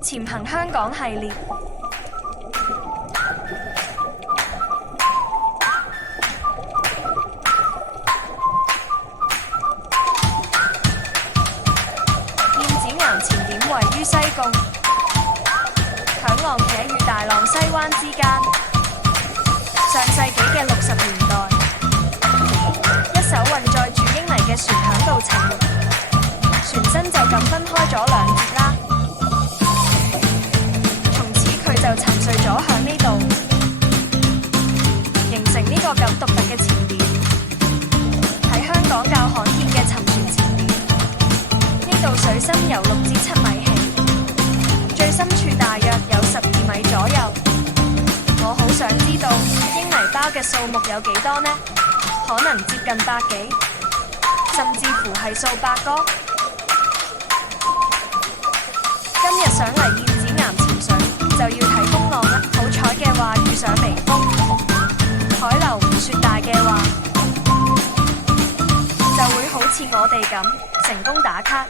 潛行香港系列。燕子岩潛點位於西貢，響浪茄與大浪西灣之間。上世紀嘅60年代，一艘運載住英泥嘅船響度沉沒，船身就咁分開咗兩截啦。從此佢就沉睡咗響呢度，形成呢個咁獨特嘅潛點，喺香港較罕見嘅沉船潛點。呢度水深由6至7米起，最深處大約有12米左右。我好想知道英泥包嘅數目有幾多呢？可能接近100幾，甚至乎係數百個。今日上嚟燕子岩潛水就要睇風浪啦，好彩嘅話遇上微風，海流唔算大嘅話，就會好似我哋咁成功打卡。